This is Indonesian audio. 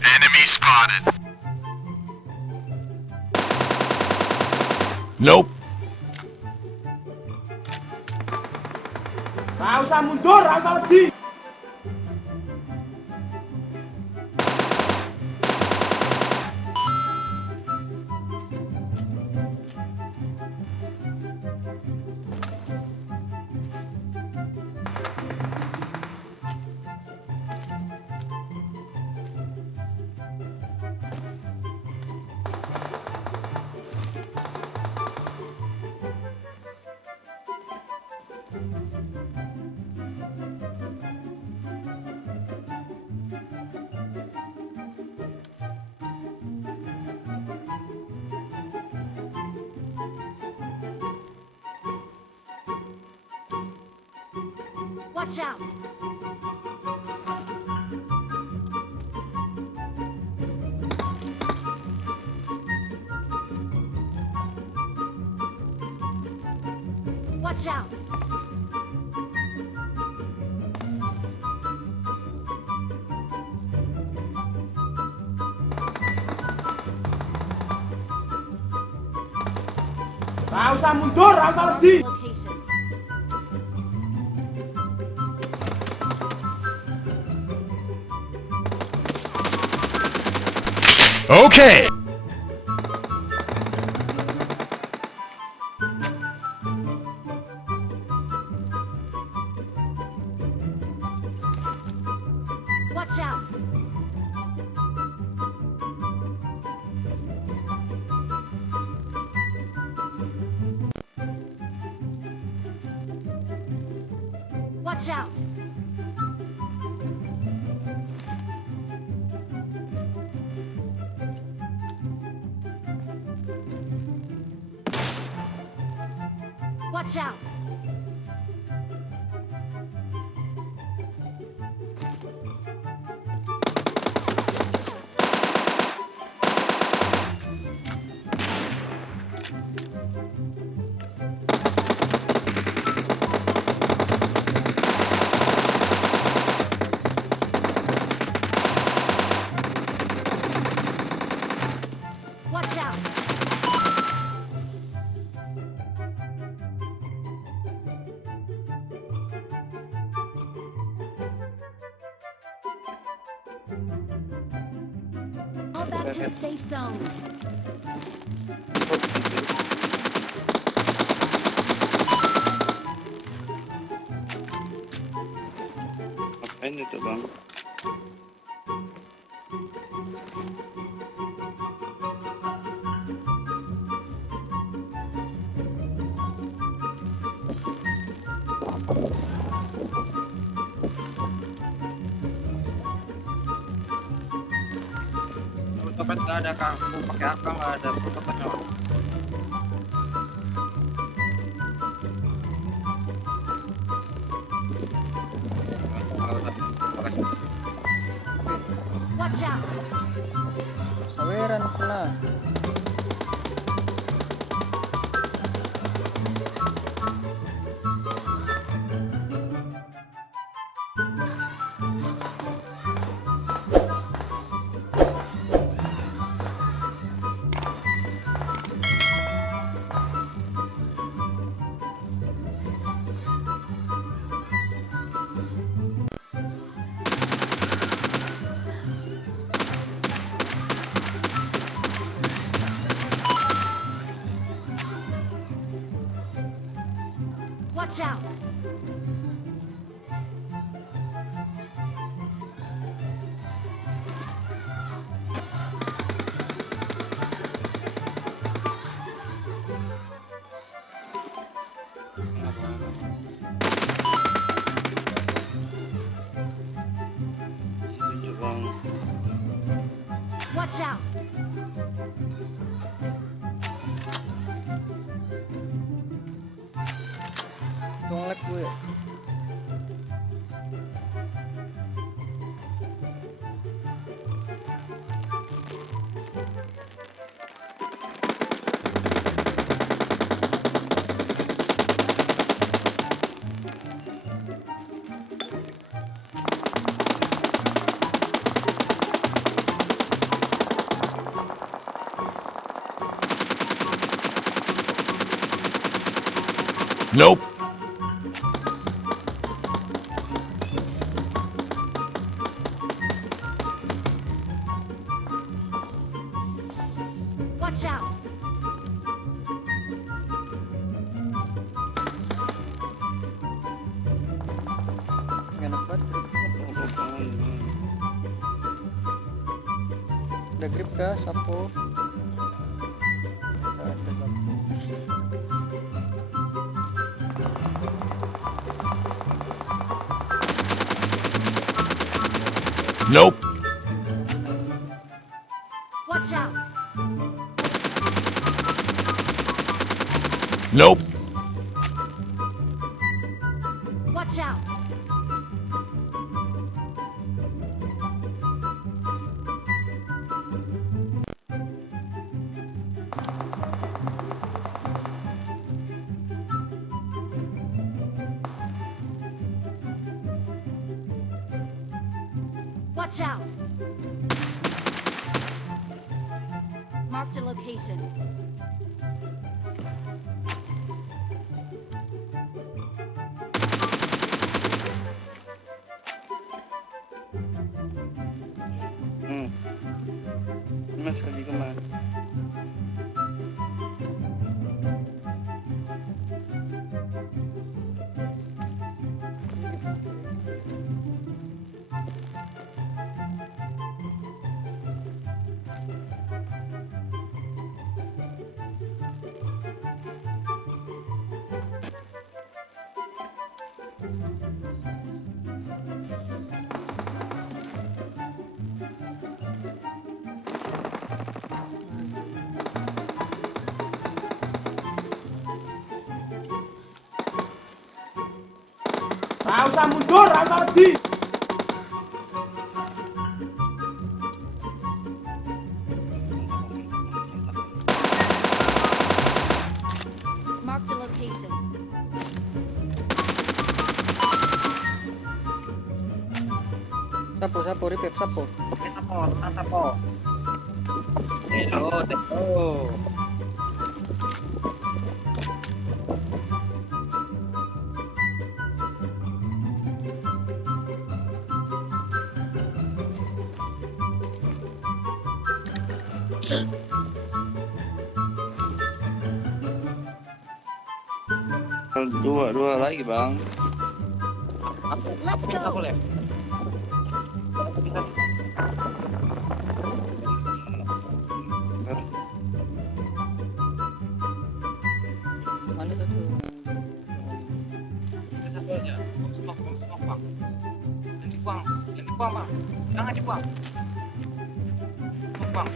Enemy spotted. Nope. Nggak usah mundur, nggak usah lebih. Watch out! Watch out! Nggak usah mundur, nggak usah lebih. Location. Okay. Watch out! Watch out! Watch out! Watch out! All back to safe zone. Ngapain itu bang? Protokol nggak ada kang, mau pakai AK nggak ada protokolnya. Watch out! Saweran pula. Watch out! Lag gue. Nope. Watch out! Enak banget grip. Ada grip kah, Sapo? Nggak ada, Sapo. Nope. Watch out! Nope. Watch out! Watch out! Marked a location. Mas lagi kemana? Ra usah mundur, ra usah wedi. Marked a location. Sapo, repair, Sapo. Tapo. Telo. Dua lagi bang. Let's Minta go! boleh. Mana satu? Satu aja. Smoke bang. Jangan dibuang bang. Jangan dibuang. Smoke bang.